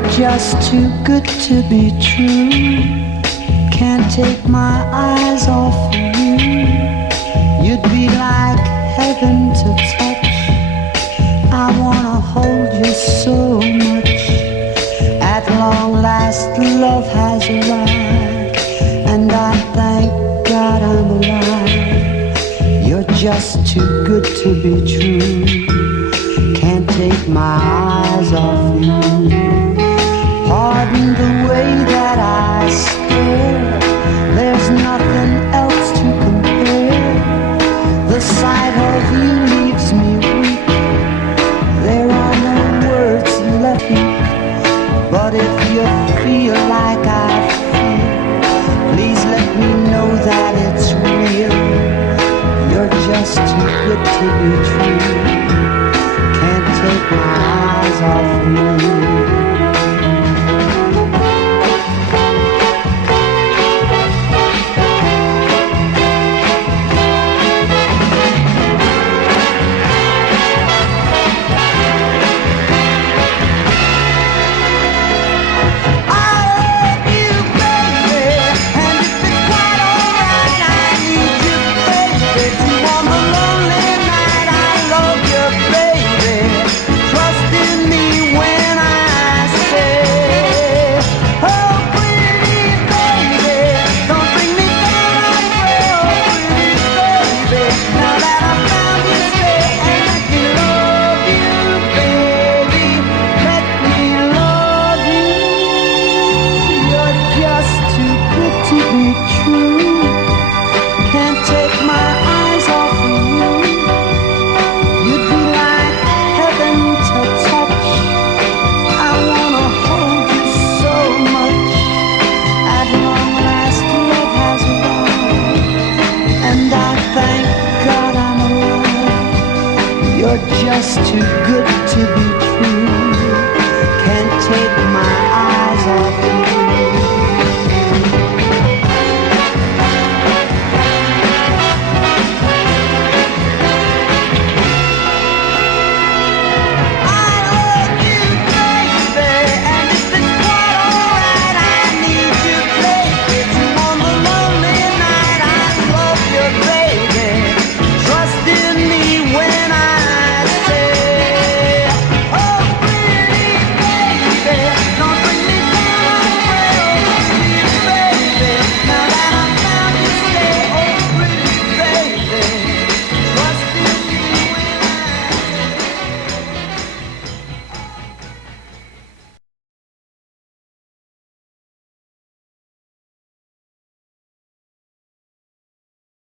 You're just too good to be true. Can't take my eyes off of you. You'd be like heaven to touch. I wanna hold you so much. At long last love has arrived, and I thank God I'm alive. You're just too good to be true. Can't take my eyes off